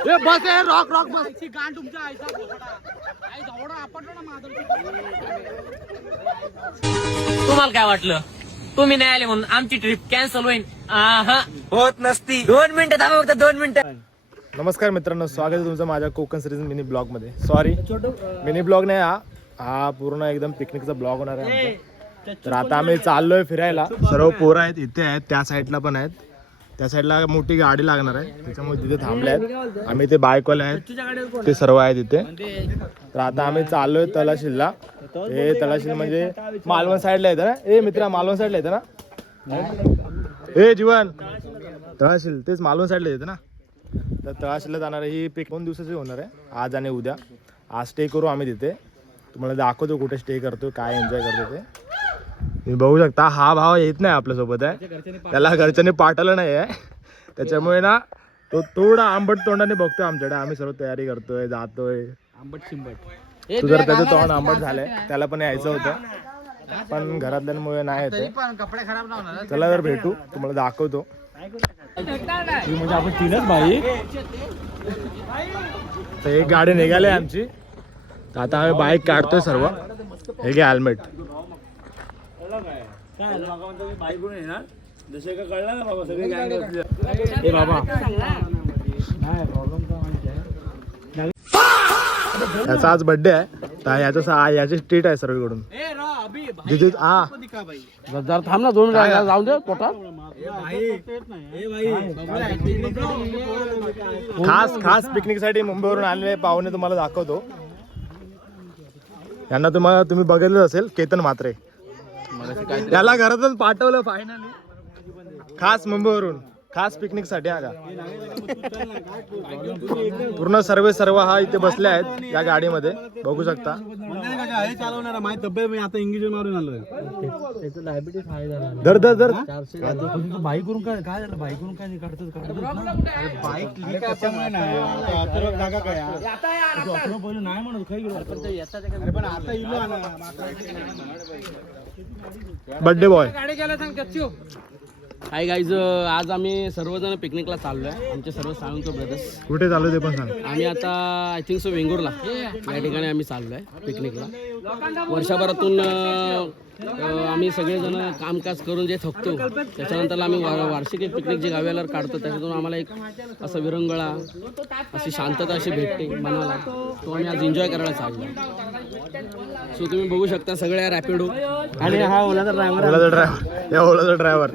बस आहे rock rock बस गाण तुमच्या आईचा तुम्हाला काय वाटलं तुम्ही नाही आले म्हणून आमची ट्रिप कॅन्सल होईल होत नसती 2 मिनिटं थांबा फक्त 2 मिनिटं. नमस्कार मित्रांनो, स्वागत आहे तुमचं माझ्या कोकण सिरीज मिनी ब्लॉग मध्ये. सॉरी मिनी ब्लॉग नाही, हा पूर्ण एकदम पिकनिकचा ब्लॉग होणार आहे आमचा. तर आता आम्ही चाललोय फिरायला. सर्व पोरं आहेत, इथे आहेत, त्या साईडला पण आहेत. त्या साईडला मोठी गाडी लागणार आहे, त्याच्यामुळे तिथे थांबले आहेत. आम्ही ते बाईकवाले आहेत, ते सर्व आहेत इथे. तर आता आम्ही चाललोय तलाशीलला. हे तलाशील म्हणजे मालवण साईडला येतं ना. ए मित्रा, मालवण साईडला येतं ना. ए जीवन, तलाशील तेच मालवण साईडला येतं ना. तर तळाशीला जाणार ही पिक 2 दिवसाची होणार आहे, आज आणि उद्या. आज स्टे करू आम्ही तिथे. तुम्हाला दाखवतो कुठे स्टे करतो, काय एन्जॉय करतो ते. तुम्ही बघू शकता, हा भाव येत नाही आपल्यासोबत आहे, त्याला घरच्यांनी पाठवलं नाही आहे. त्याच्यामुळे ना तो थोडा आंबट तोंडाने बघतोय आमच्याकडे. आम्ही सर्व तयारी करतोय, जातोय आंबट शिंबट. तू जर त्याचं तोंड आंबट झालंय, त्याला पण यायचं होतं पण घरातल्यांमुळे नाही येत. चला तर भेटू, तुम्हाला दाखवतो. म्हणजे आपण 3च भाई. तर एक गाडी निघाली आमची. तर आता आम्ही बाईक काढतोय सर्व. हे घे हेल्मेट. याचा आज बर्थडे आहे, तर याची ट्रीट आहे सर्वीकडून. जरा थांब ना 2 मिनिटं जाऊन दे पोटा. खास पिकनिक साठी मुंबईवरून आलेले पाहुणे तुम्हाला दाखवतो. यांना तुम्ही बघितलं असेल, केतन म्हात्रे. याला घरातून पाठवलं फायनली, खास मुंबईवरून, खास पिकनिक साठी. हा पूर्ण सर्व हा इथे बसले आहेत या गाडीमध्ये, बघू शकता. दर दर दर बाईक करून काय झालं, बाईक करून काय काढतो नाही म्हणत बर्थडे बॉय. हाय गाईज, आज आम्ही सर्वजण पिकनिकला चाललोय. आमचे सर्व साळुंके ब्रदर्स. कुठे चालू ते पण सांग. आम्ही आता आय थिंक सो वेंगुर्ला या ठिकाणी आम्ही चाललोय पिकनिकला. वर्षभरातून आम्ही सगळेजण कामकाज करून जे थकतो, त्याच्यानंतर आम्ही वार्षिक एक पिकनिक जे गावाला काढतो, त्याच्यातून आम्हाला एक असा विरंगुळा, अशी शांतता अशी भेटते मनाला. तो आम्ही आज एन्जॉय करायला चाललो. सो तुम्ही बघू शकता सगळ्या रॅपिडो आणि हा ओलाचा ड्रायव्हर.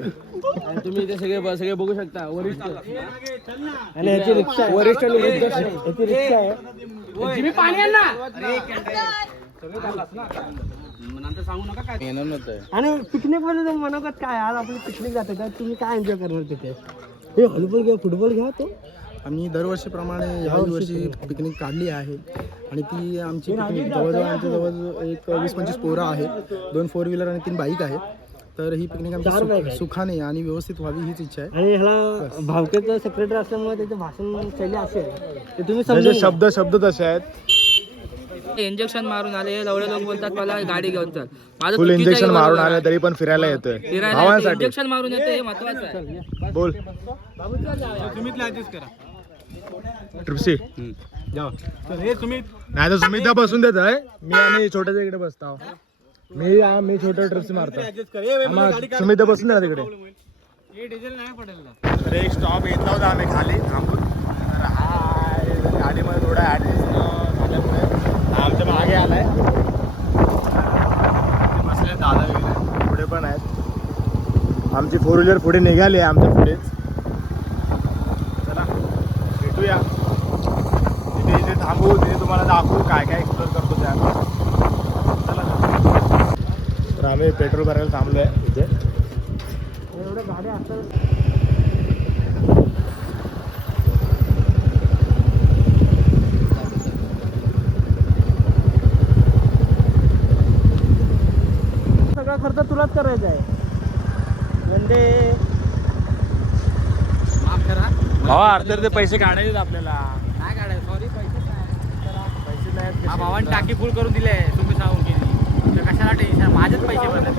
आणि तुम्ही इथे सगळे बघू शकता वरिष्ठ आणि ह्याची रिक्षा, वरिष्ठ ह्याची रिक्षा आहे. मी पाणी आहे ना नंतर सांगू नका काय. आणि पिकनिक मध्ये मनोगत काय, आज आपली पिकनिक जाते तर तुम्ही काय एन्जॉय करणार तिथे. हे हॉलीबॉल घ्या, फुटबॉल घ्या. तो आम्ही दरवर्षीप्रमाणे याही वर्षी पिकनिक काढली आहे आणि ती आमची पिकनिक जवळजवळ एक 20-25 पोरं आहेत. 2 4 व्हीलर आणि 3 बाईक आहेत. तर ही पिकनिक आमची सुखाने आणि व्यवस्थित व्हावी हीच इच्छा आहे. आणि ह्याला भावकेचं सेक्रेटरी असल्यामुळे त्याची भाषण शैली असेल ते तुम्ही समजून. शब्द तसे आहेत. इंजेक्शन मारून आले एवढे लोक बोलतात मला गाडी घेऊन चल. माझं फुल इंजेक्शन मारून आले तरी पण फिरायला येतोय. इंजेक्शन मारून येते हे महत्वाचं आहे. बोल ट्रिप्सी नाही तर सुमित बसून देत आहे. मी आणि छोट्याच्या इकडे बसतो. मी छोट्या ट्रिप्सी मारतो. सुमित बसून द्या तिकडे. तर एक स्टॉप घेतला होता आम्ही खाली थांबून. तर हा गाडीमध्ये थोडा ऍडजस्ट झाल्यामुळे आमच्या मागे आलाय. बसले दादा वगैरे पुढे पण आहेत. आमची 4 व्हीलर पुढे निघाली आहे आमच्या पुढेच. चला भेटूया इथे थांबू, तिथे तुम्हाला दाखवू काय काय एक्सप्लोर करतो त्या. चला तर आम्ही पेट्रोल भरायला थांबलो आहे इथे. एवढ्या गाड्या असतात. सगळा खर्च तुलाच करायचा आहे. म्हणजे माफ करा भावा, अर्धे ते पैसे काढायचे आपल्याला. नाही काढायचं. सॉरी पैसे नाही. हा भावाने टाकी फुल करून दिले तुम्ही सांगून केली तर कशाला टेन्शन. माझेच पैसे भरले.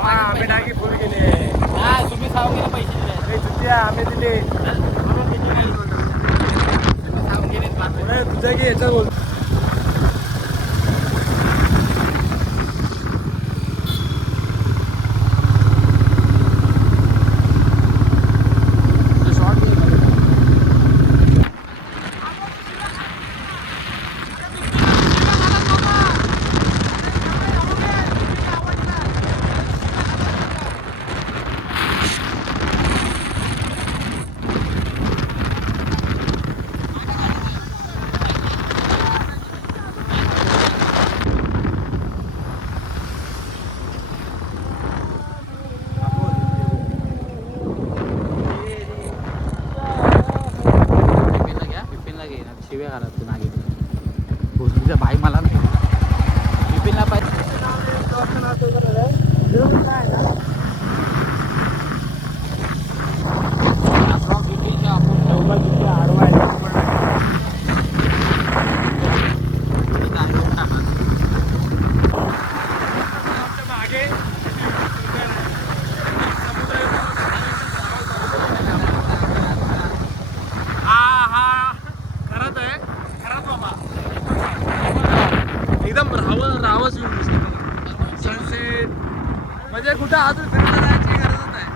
आम्ही टाकी फुल केली. तुम्ही सांगून पैसे दिले. आम्ही दिले. तुमचा की याचा बोल. शिव्या घालत तू नागे भोसडीचा भाई मला नाही विपिनला पाहिजे. एकदम रावच सनसेट म्हणजे कुठं अजून फिरायला जायची गरजच नाही.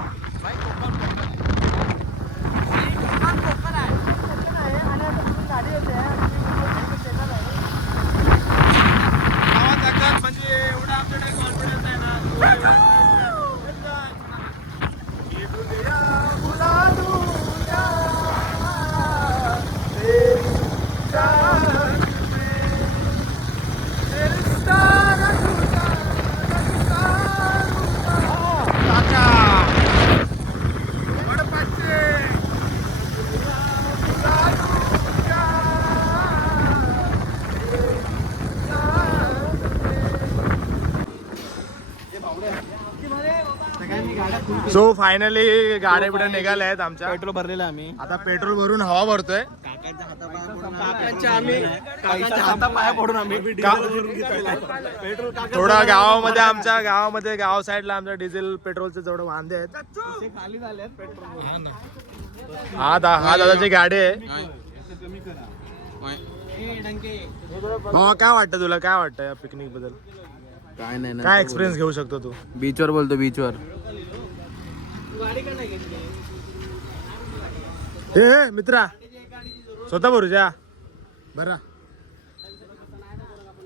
म्हणजे एवढा आपल्याकडे कॉन्फिडन्स आहे ना. सो फायनली गाड्या बिड्या निघाल्या आहेत आमच्या. पेट्रोल भरलेलं आम्ही. आता पेट्रोल भरून हवा भरतोय. थोडा गावामध्ये आमच्या गावामध्ये गाव साईडला आमच्या डिझेल पेट्रोलचे जेवढे वांदे आहेत. हा दादाची गाडी आहे. भावा काय वाटतं तुला, काय वाटतं या पिकनिक बद्दल? काय नाही काय एक्सपिरियन्स घेऊ शकतो तू? बीचवर बोलतो, बीचवर. ए मित्रा स्वतः भरूच्या बरा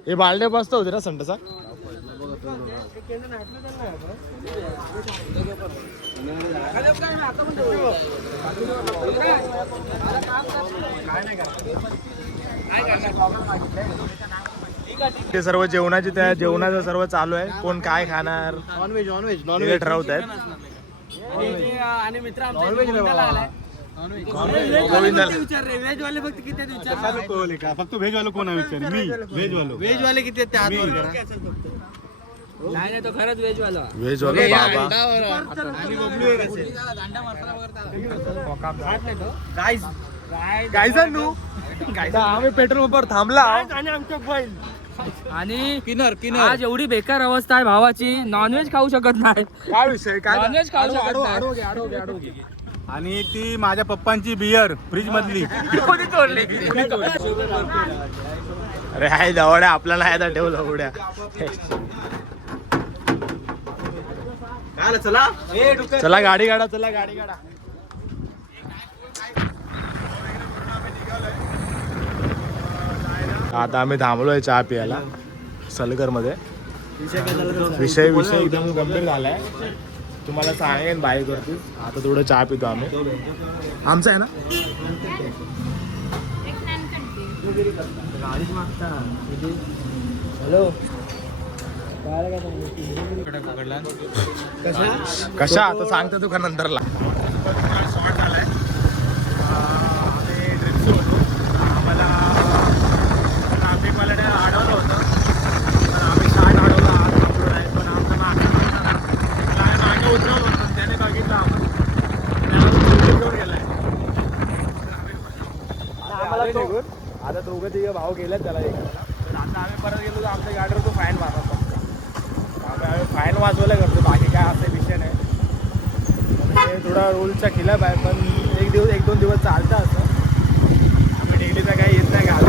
हे बालडे बसत होते ना संडसा. ते सर्व जेवणाची त्या जेवणाचं सर्व चालू आहे. कोण काय खाणार नॉनव्हेज ठरवत आहेत. आणि मित्र आमचा फक्त व्हेज वाले कोण आहे विचार? मी व्हेज वालो. व्हेज वाले किती आहेत ते हातवर करा. नाही तो खरंच व्हेज वाला. व्हेज वाले बाबा. गायजांनू आम्ही पेट्रोल पंपावर थांबला आणि आज एवढी बेकार अवस्था आहे भावाची, नॉनव्हेज खाऊ शकत नाही. काय विषय काय नॉनव्हेज खाऊ शकत नाही. आणि ती माझ्या पप्पांची बियर फ्रीज मधली. अरे हाय दवड्या आपल्याला आहे ठेवलं उड्या. चला गाडी काढा, चला गाडी काढा. आता आम्ही थांबलोय चहा प्यायला सलगर मध्ये. विषय एकदम गंभीर झालाय. तुम्हाला सांगेन बाय करतो. आता थोडं चहा पितो आम्ही. आमचं आहे ना हॅलो कशा आता सांगतो तू का नंतरला. शॉर्ट झालाय. आम्ही ड्रिप्स होतो. आम्हाला ट्रॅफिकवाल्याने अडवलं होतं पण आम्ही शार्ट अडवला. पण आमचा मागे उतरवलं होतं. त्याने बघितलं आपण घेऊन गेलाय. आता दोघं तिघं भाऊ गेलेत त्याला एखाद्याला. तर आता आम्ही परत गेलो तर आमच्या गाडीवर तो फाईन मारत आम्ही फाईन वाजवायला करतो. बाकी काय असा विषय नाही. म्हणजे थोडा रूलच्या खिलाफ आहे पण एक दोन दिवस चालतं असं. आम्ही डेलीचा काही येत नाही गाडी.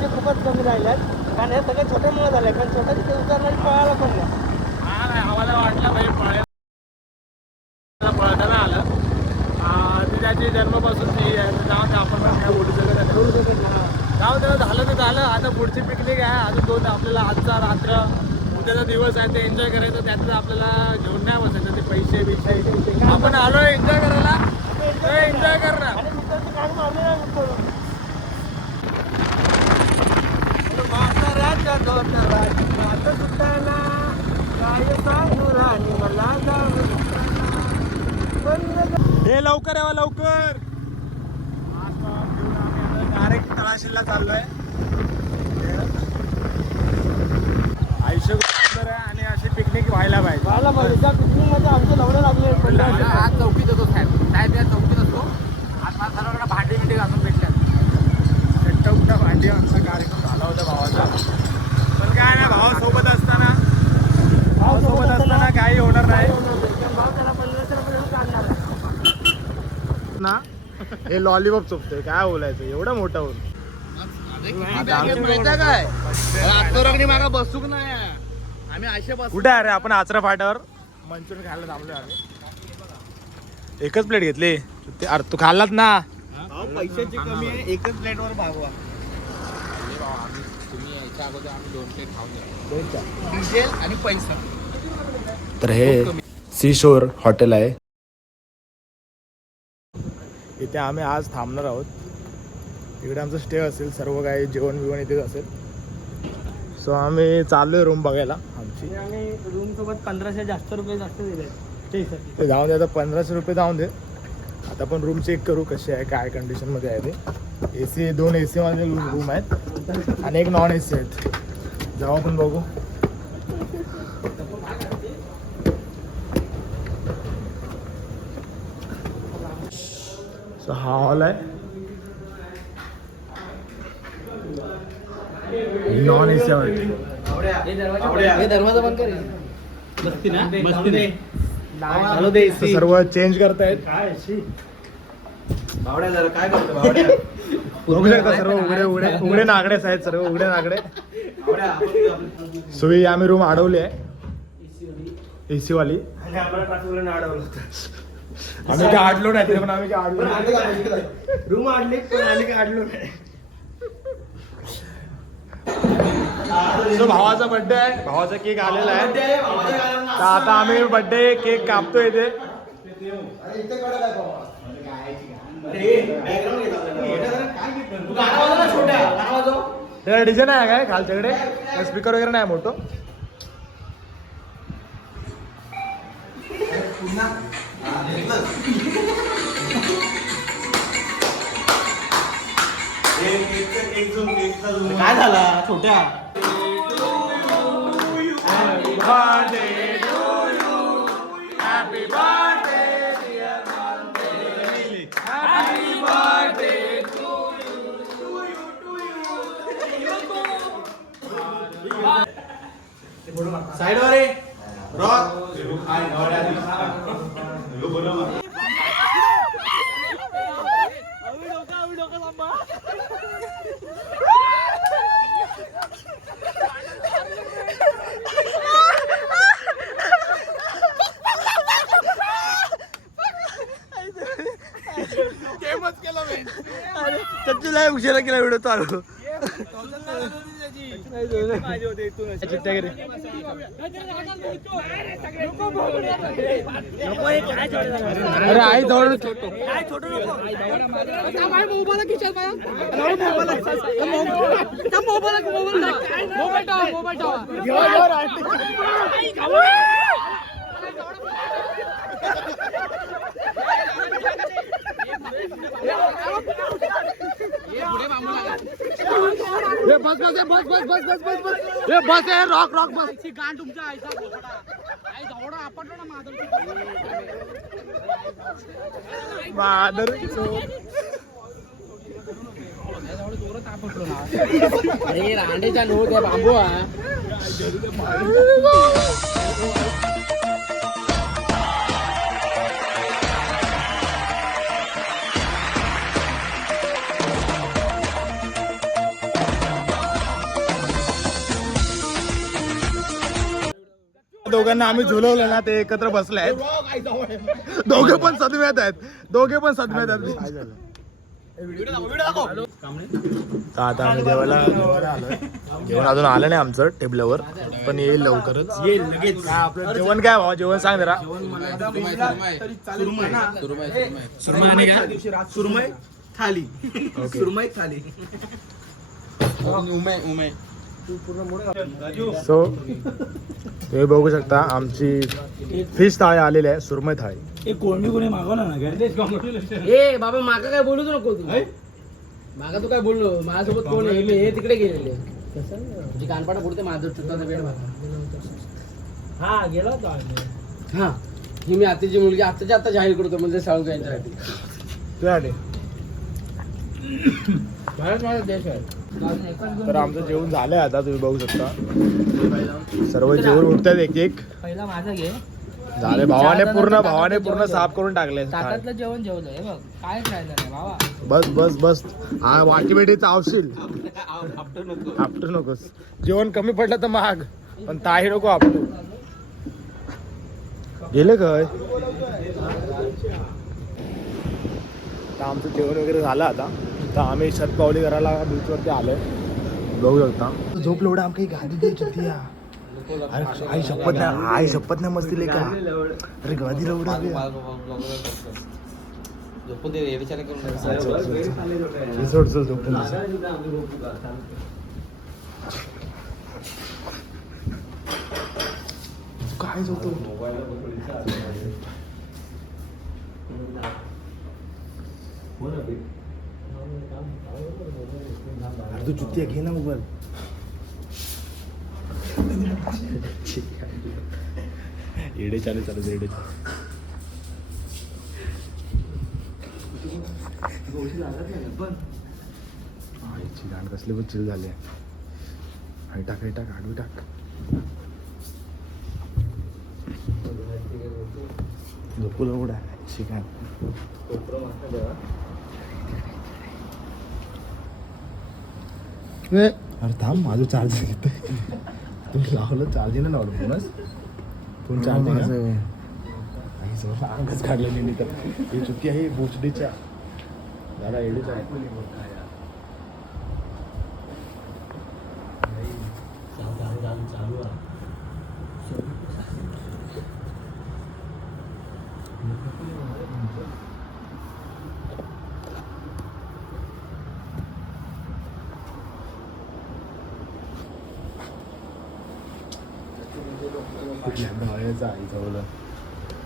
वर्षी खूपच कमी राहिल्यात, कारण हे सगळे छोटे मुलं झाले, कारण छोट्याची ते उतरणारी पळायला पण नाही. आम्हाला वाटलं भाई पळताना आलं ती त्याची जन्मापासून ती जाऊ दे आपण पण काय बोलू शकत जाऊ दे, झालं तर झालं. आता पुढची पिकनिक आहे, अजून 2 आपल्याला आजचा रात्र उद्याचा दिवस आहे ते एन्जॉय करायचं. त्यातलं आपल्याला घेऊन नाही बसायचं ते पैसे बिशे. आपण आलोय एन्जॉय करायला, एन्जॉय करणार. आणि मित्राची गाडी मारली नाही उतरून. हे लवकर यावं लवकर. डायरेक्ट तळाशीला चाललोय. आयुष्य सुंदर आहे आणि अशी पिकनिक व्हायला पाहिजे. व्हायला पाहिजे. त्या पिकनिकमध्ये आमचे लवडे लागले. आज चौकीत होतो साहेब त्या चौकीत असतो. आज मला सर्वांना भांडी बिंडी घालून भेटल्या. चट्टउट्टा भांडी आमचा कार्यक्रम झाला होता भावाचा. पण काय नाही, भावासोबत असताना काही होणार नाही ना. हे लॉलीपॉप चुपतोय, काय बोलायचं एवढं मोठं होऊन. काय आत्तोरगणी मागा बसूक नाही आम्ही असे बस. कुठे आहे रे आपण? आचरा फाट्यावर मंचुरियन खायला थांबलोय आम्ही. एकच प्लेट घेतली. अरे तू खाल्लात ना. पैशाची कमी आहे, एकच प्लेटवर भागवा. तुम्ही यायच्या अगोदर आम्ही 2 प्लेट खाऊन जाऊ. डिझेल आणि पैसा. तर हे सी शोर हॉटेल आहे. इथे आम्ही आज थांबणार आहोत. इकडे आमचं स्टे असेल, सर्व काही जेवण बिवण इथेच असेल. सो आम्ही चाललोय रूम बघायला आमची. आम्ही रूम सोबत 1500 जास्त रुपये जास्त दिले स्टेसाठी. ते जाऊन दे, आता 1500 रुपये जाऊन दे. आता पण रूम चेक करू कशी आहे, काय कंडिशनमध्ये आहे ते. AC 2 AC मध्ये रूम आहेत आणि एक नॉन AC आहेत. जाऊ आपण बघू. सो हा हॉल आहे. नॉन AC आहे. दरवाजा बंद कर. बसती ना तर सर्व चेंज करतायत. काय करतो बघू शकता सर्व उघडे नागडेच आहेत, सर्व उघडे नागडे. सोयी आम्ही रूम अडवली आहे AC वाली. आम्ही काय अडलो नाही, पण आम्ही काय अडलो नाही. रूम आडली पण आली काय आडलो नाही. सो भावाचा बर्थडे आहे, भावाचा केक आलेला आहे. तर आता आम्ही बर्थडे केक कापतोय इथे. त्याला डिझाईन आहे काय खालच्याकडे? स्पीकर वगैरे नाही मोठं. काय झाला छोट्या? साईडवर उशिरा केला व्हिडिओ चालू. अरे आई जवळ बस आहे रॉक रॉक बस गाण तुमच्या आईचा आई जवळ आपटलो ना मादर. अरे रांडेच्या नो त्या बांबू दोघांना आम्ही झुलवलं ना ते एकत्र बसले आहेत. दोघे पण सदम्यात आहेत. तर आता आम्ही जेवायला आलोय. जेवण अजून आलं नाही आमचं टेबलावर, पण येईल लवकरच. लगेच. आपलं जेवण काय भावा? जेवण सांग जरा. सुरमई थाली. सुरमई थाली. सो तुम्ही बघू शकता आमची फिश थाळी आलेली आहे, सुरमई थाळी. कोणी मागवला ना ए बाबा मागा काय बोलू नको तू. मागा तू काय बोललो? माझ्यासोबत कोण आहे? मी हे तिकडे गेलेले. जी कानपाडा पुढते माझं चुताचा वेळ बघा. हा गेला होता. हा ही मी आत्याची मुलगी आता जाहीर करतो म्हणजे साळू यांच्यासाठी. तुझ्यासाठी. भारत माझा देश आहे. तर आमचं जेवण झालंय आता, तुम्ही बघू शकता सर्व जेवण उठतात एक एक. पहिला माझा घे. झाले. भावाने पूर्ण साफ करून टाकले. ताटातलं जेवण जेवलं हे बघ. कायच राहिलं नाही बाबा. बस हा वाटी बेटी चावशील. आपटू नकोस. जेवण कमी पडलं तर माग, पण ताही नको आपटू. गेले काय? तर आमचं जेवण वगैरे झालं आता. तर आम्ही शतपावली करायला बीचवरती आलोय, बघू शकता. झोप एवढा आमची गादी द्यायची होती. अरे आई शपथ नाही मस्ती का? अरे गादी एवढा सोड झोपून. काय झोपतो? अरे तू चुत्ती घे ना मोबाईल. येडे चालू येडे. गाण कसले पण चिल झाले. टाक आडवी टाक. झोपूला उडा शिकाय. अरे थांब, माझं चार्जिंग येतोय. तू लावलं चार्जिंग नाही लावलं फोनच. फोन चार्जिंग अंगच काढलं नाही. तर ही चुकी आहे बोचडीच्या. जरा एडीच्या.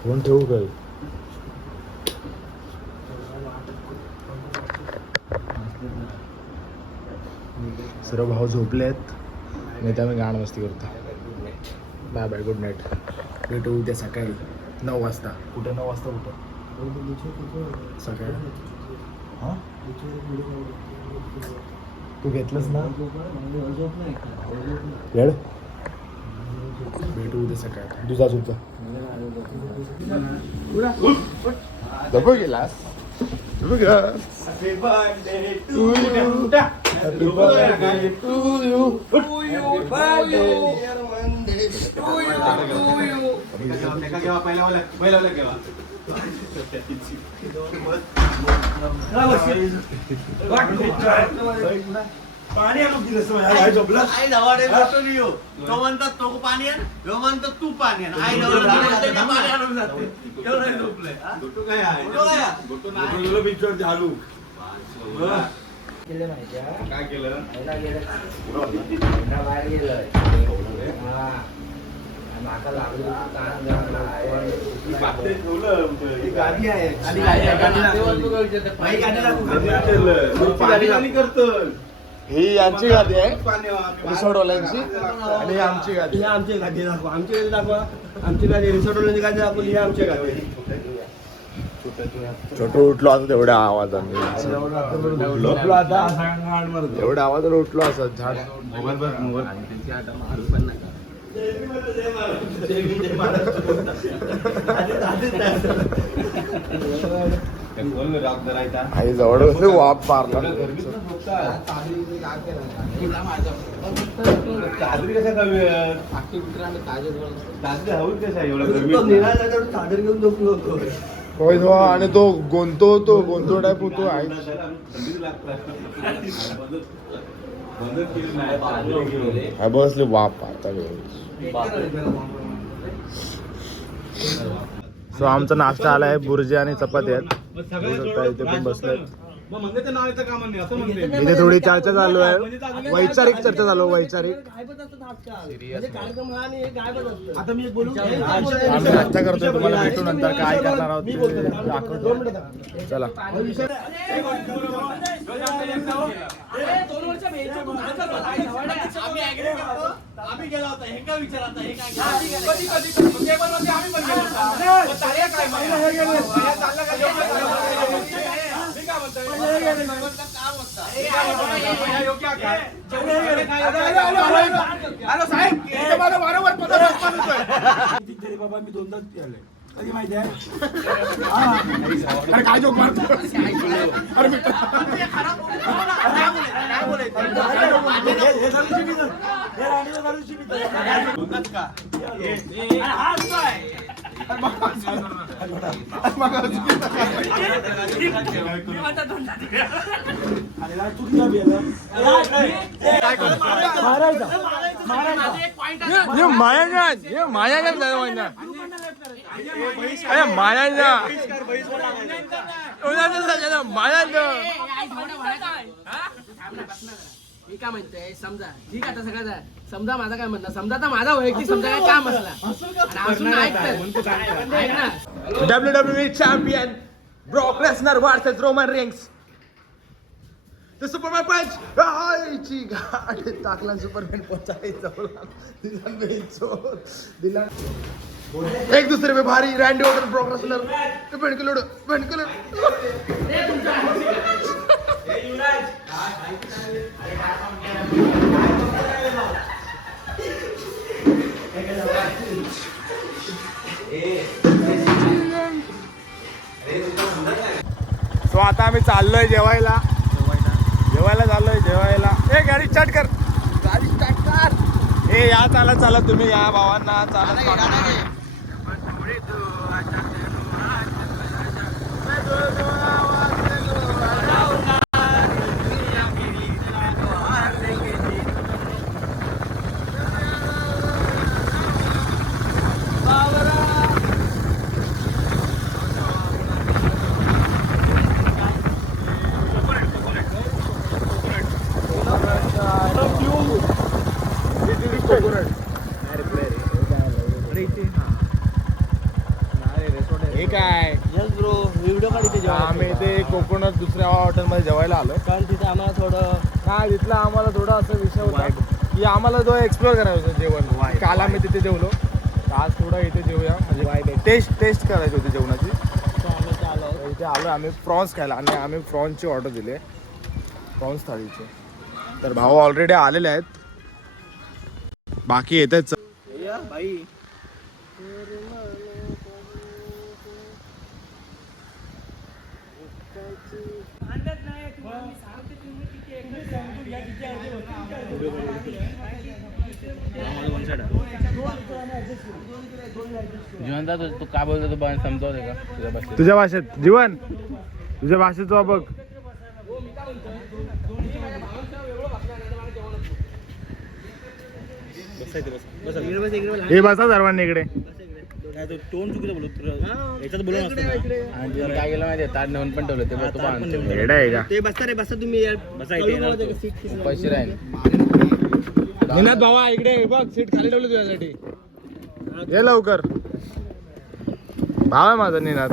फोन ठेवू काय? सर्व भाऊ झोपले आहेत. नाही तर मी गाणं मस्ती करतो. Bye bye, good night. भेटू उद्या सकाळी 9 वाजता. कुठं 9 वाजता? कुठं सकाळी? हां तू घेतलंस ना वेळ? भेटू उद्या सकाळी. तुझा दबो गेलास. Happy birthday to you. Happy birthday to you. पाणी आणून दिलं आई झोपला. आई जवळ भेटून येऊ. तो म्हणतात तो पाणी आण, तो म्हणतात तू पाणी आण. आई जवळ पाणी आणून जाते. एवढं झोपलंय. काय आहे बीचवर झालू काय केलं? बाहेर गेलं. गाडी आहे. ही यांची गादी आहे रिसॉर्टवाल्यांची, आणि आमची गादी. आमची गादी दाखवा. आमची गादी दाखवा. आमची गादी रिसॉर्टवाल्यांची गादी दाखवली. ही आमची गादी. छोटं उठलो आता तेवढ्या आवाजाने. एवढ्या आवाजाला उठलो असं झाड. आई जवळ बसले वाप मारला होय तो आणि तो गोंतो टाईप होतो आहे बसले वाप आता सो आमचा नाश्ता आलाय बुर्जी आणि चपाती आहेत बघू शकता इथे पण बसले इथे थोडी चर्चा चालू आहे वैचारिक चर्चा चालू वैचारिक आता मी एक बोलू आम्ही नाश्ता करतोय तुम्हाला भेटू नंतर काय करणार आहोत ते दाखवतो चला आम्ही गेला होता हे काय विचारता हे काय बाबा मी दोनदाच पियालोय कधी माहिती आहे काय जोक मारतो मी काय म्हणतोय समजा ठीक आता सगळं समजा माझा काय म्हणणं समजा आता माझा वैयक्तिक समजा काय काम असला ऐक ना WWE champion Brock Lesnar versus Roman Reigns. The Superman punch. आईची गाडी टाकला सुपरमॅन पोचायचा दिला एक दूसरे पे भारी Randy Orton Brock Lesnar painkiller so आता आम्ही चाललोय जेवायला चाललोय ए गाडी स्टार्ट कर ए या चाला तुम्ही या भावांना चालत आम्ही इथे कोकणात दुसऱ्या हॉटेलमध्ये जेवायला आलोय कारण तिथे आम्हाला तिथला आम्हाला थोडा असा विषय होता की आम्हाला तो एक्सप्लोर करायचं होतं जेवण काल आम्ही तिथे जेवलो आज थोडं इथे जेवूया म्हणजे टेस्ट करायची होती जेवणाची इथे आलो आम्ही प्रॉन्स खायला आणि आम्ही प्रॉन्सची ऑर्डर दिली प्रॉन्स थाळीची तर भाऊ ऑलरेडी आलेले आहेत बाकी येतेच भाई जीवनदा तू काय बोलतो तू समजावते का तुझ्या भाषेत जीवन तुझ्या भाषेत बघ हे बसा सर्वांनी इकडे टोन चुकीचं बोलतो याच्यात बोलू काय केलं माहितीये ताट नेऊन पण ठेवलं ते बघतो येडा आहे का ते बसता रे बसा तुम्ही पैसे राहील निनाद भावा इकडे बघ सीट खाली ठेवली तुझ्यासाठी ये लवकर भाव आहे माझा निनाद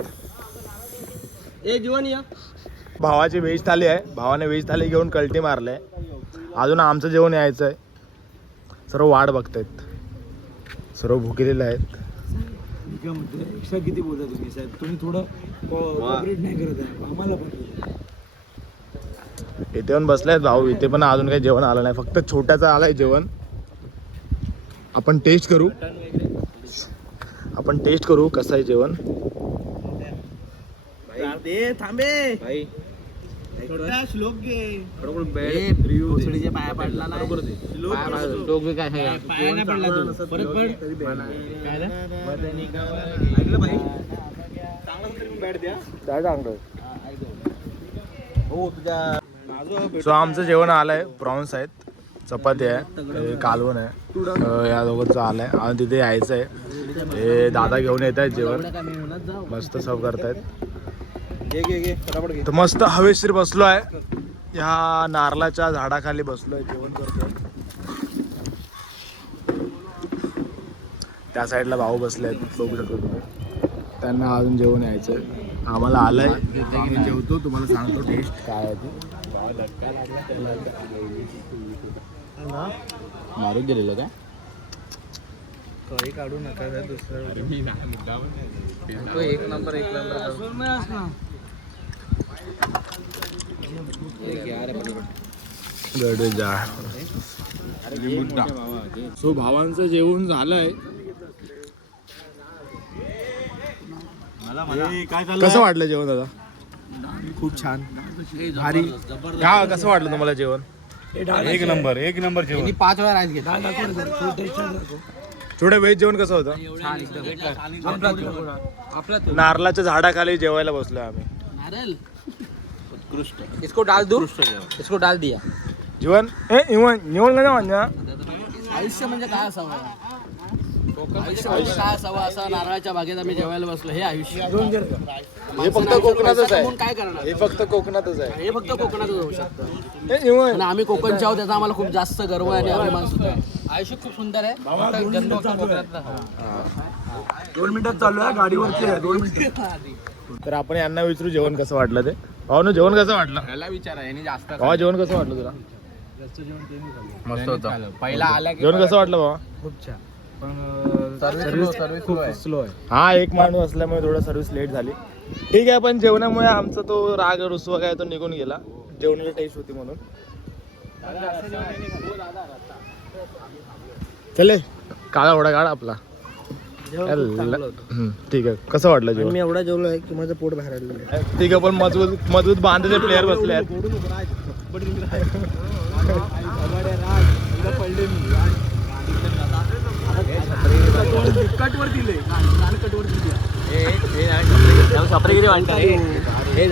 ए जीवन या भावाची व्हेज थाली आहे भावाने व्हेज थाली घेऊन कल्टी मारले अजून आमचं जेवण यायचं आहे सर्व वाट बघतायत सर्व भुकेलेले आहेत एक्स्ट्रा किती बोलता तुम्ही साहेब तुम्ही थोडं कॉपरेट नाही करत आहे आम्हाला पण इथे पण बसले आहेत भाऊ इथे पण अजून काही जेवण आलं नाही फक्त छोट्याचं आलंय जेवण आपण टेस्ट करू कसं आहे जेवण ते थांबे भाई श्लोक घे भोसडीच्या पाया पडला नाही श्लोक बी काय आहे पाया नाही पडला तू परत पड काय रे? ऐकलं भाई चांगलं तरी बॅट द्या काय सांगतो हो तुझ्या सो आमचं जेवण आलंय. प्रॉन्स आहेत, चपाती आहे, कालवण आहे, या दोघांचं आलंय आणि तिथे यायचं आहे. हे दादा घेऊन येत आहेत जेवण, मस्त सर्व करतायत. घे फटाफट घे. तर मस्त हवेशीर बसलो आहे, ह्या नारळाच्या झाडाखाली बसलोय, जेवण करतोय. त्या साईडला भाऊ बसले आहेत, बघू शकतो तुम्ही. त्यांना अजून जेवण यायचंय. आम्हाला आलंय, आम्ही जेवतो, तुम्हाला सांगतो टेस्ट काय आहे ती. मारून गेलेलं का काही काढू नका दुसरं एक नंबर सो भावांचं जेवण झालंय. काय चाललं कसं वाटलं जेवण दादा? खूप छान. भारी. काय कसं वाटलं तुम्हाला जेवण? एक नंबर जेवण. 5 वेळा राईस घेतला. थोडं व्हेज जेवण कसं होतं? नारळाच्या झाडाखाली जेवायला बसलोय आम्ही. नारळ इसको डाल दूं इसको डाल दिया. जेवण जेवण कसं म्हणणं? आयुष्य म्हणजे काय असावं? आयुष्य म्हणजे काय असावं? असं नारळाच्या बागेत आम्ही जेवायला बसलो, हे आयुष्य. हे फक्त कोकणातच आहे. म्हणून काय करणार? हे फक्त कोकणातच आहे. हे फक्त कोकणातच होऊ शकतं. हे जेवण आणि आम्ही कोकणचे आहोत, त्याचा आम्हाला खूप जास्त गर्व आहे आणि अभिमान सुद्धा आहे. आयुष्य खूप सुंदर आहे. 2 मिनिटात चालू आहे, गाडीवरती आहे 2 मिनिटं. तर आपण यांना विचारू जेवण कसं वाटलं ते. भाऊ जेवण कसं वाटलं? त्याला विचारा यांनी जास्त भावा जेवण कसं वाटलं तुला? मस्त होतं. पहिला आल्या की जेवण कसं वाटलं भावा? खूप छान. सर्विस खूप स्लो आहे. हा एक माणूस असल्यामुळे थोडं सर्व्हिस लेट झाली. ठीक आहे, पण जेवणामुळे आमचा तो राग रुसवा काय तो निघून गेला. जेवणाची टेस्ट होती म्हणून. चले काळा घोडा काढ आपला. ठीक आहे. कसं वाटलं जेवण? मी एवढा जेवलो आहे की माझं पोट बाहेर आलेलं आहे. ठीक आहे, पण मजबूत बांधलेले प्लेअर बसले आहेत. कटवर दिले. सापरे किती वाटतं रे? हे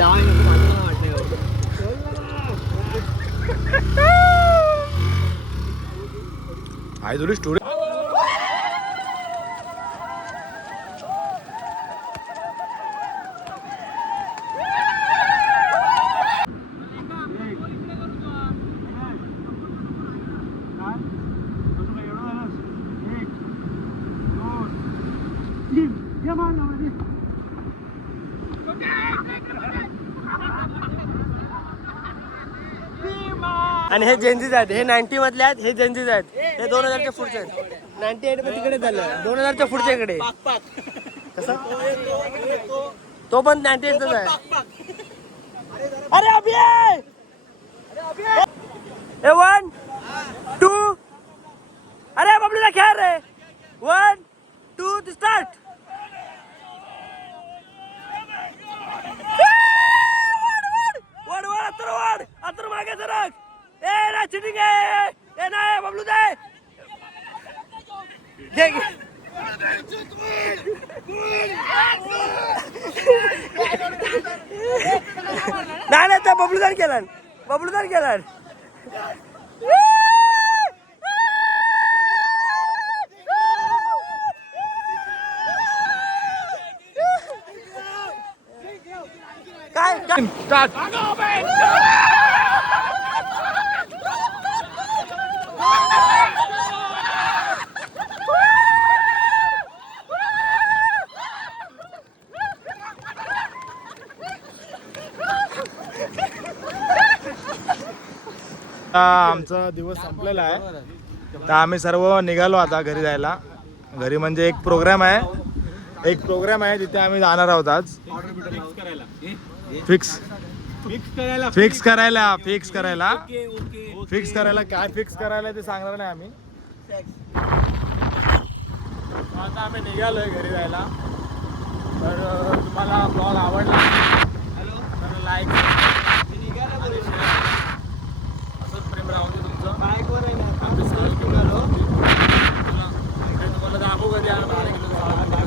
आई तुला स्टोरी आणि हे जेन्झीज आहेत, हे 90 मधले आहेत, हे जेन्झीज आहेत, हे 2000च्या पुढचे आहेत. 98 मध्ये तिकडे झालं, 2000च्या पुढच्या इकडे. कसं तो पण 98च आहे. अरे अभि 1 2 अरे बबलीला खेळ रे. 1 2 स्टार्ट. वाढ आतर मागे सरक. ए ना चिटिंग आहे. ए नाही बबलू दे. घे घे. नाही त्या बबलूदार केला. काय स्टार्ट. आमचा दिवस संपलेला आहे, तर आम्ही सर्व निघालो आता घरी जायला. घरी म्हणजे एक प्रोग्राम आहे तिथे आम्ही जाणार आहोत आज. फिक्स करायला काय फिक्स करायला ते सांगणार नाही आम्ही. आता आम्ही निघालोय घरी जायला. तर तुम्हाला ब्लॉग आवडला लाईक असंच प्रेम राहू दे तुमचं. आम्ही सहज घेऊन आलो. तुम्हाला दाखवू कधी बारा किलो